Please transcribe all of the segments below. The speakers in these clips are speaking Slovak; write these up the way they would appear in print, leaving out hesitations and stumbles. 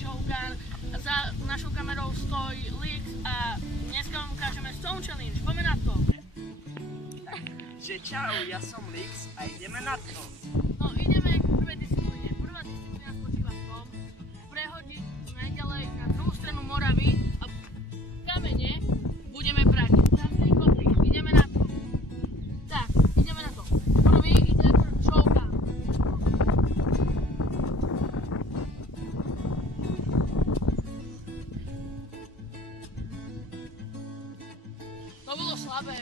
Shogun, za našou kamerou stojí Lix a dneska vám ukážeme Stone Challenge. Poďme na to. Že čau, ja som Lix a ideme na to. No ideme k prvej disciplíne. Prvá disciplína spočíva v tom, prehodiť najďalej na druhú stranu Moravy a kamene budeme brať. Ideme na to. Tak, ideme na to. Prvý ide Shogun. To bolo slabé.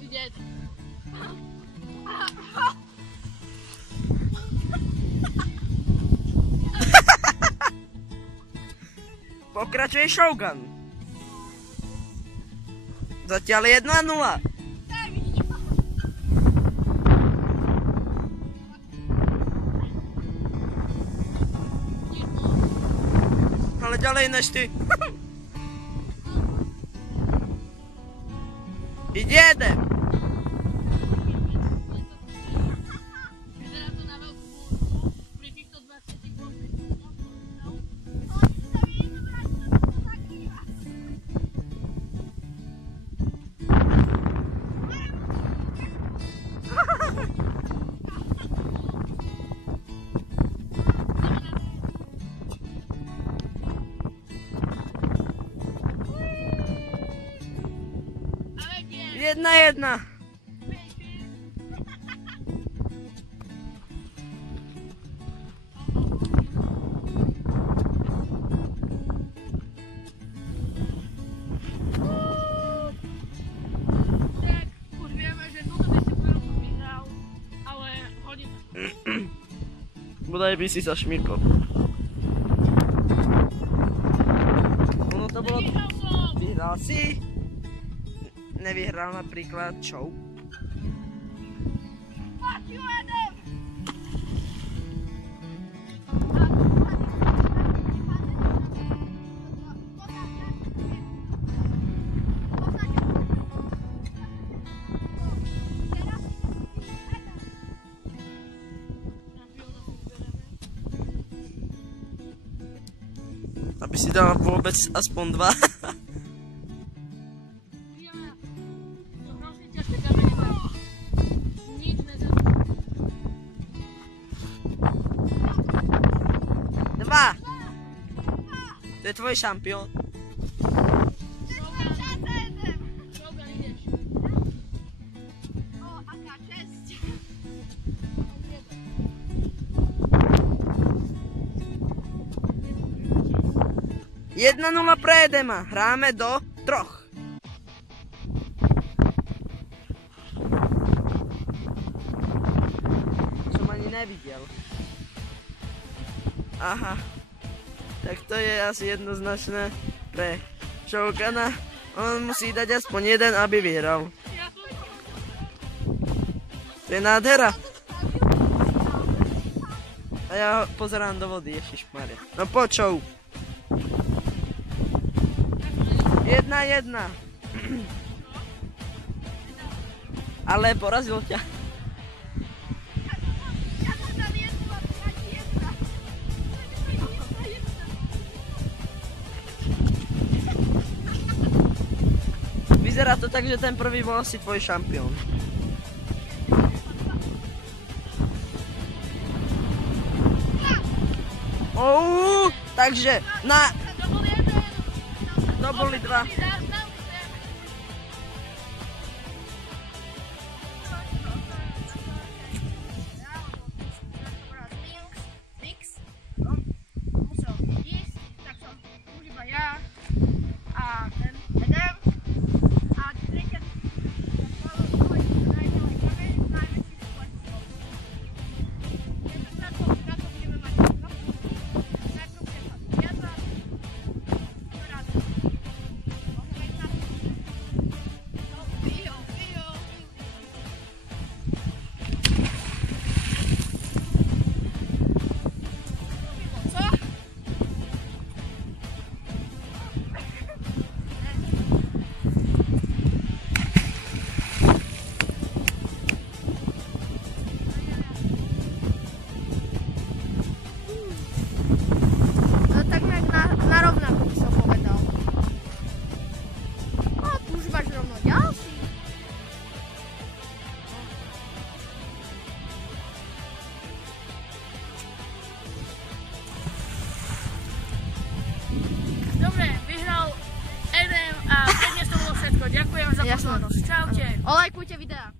Ide. Pokračuje Shogun. Zatiaľ 1-0. Ale ďalej než ty. Ide jeden. Jedna. Už vieme, že túto disciplínu som vyhral, ale hodím. Bodaj by si sa šmírkol. Ono to bolo... Vyhral som! Vyhral si. Nevyhral napríklad Chow. Aby si dal vôbec aspoň 2. To je tvoj šampión. Shogun, ideš. O, aká česť. 1-0 pre Edema. Hráme do 3. Som ani nevidel. Aha. Tak to je asi jednoznačné pre Shoguna. On musí dať aspoň jeden, aby vyhral. To je nádhera. A ja pozerám do vody, ježišmarja. No počou. 1-1. Ale porazil ťa. Vyzerá to tak, že ten prvý bol asi tvoj šampión. Takže na... To boli 2. Jasné. pozornosť. Čaute. Olajkujte videá.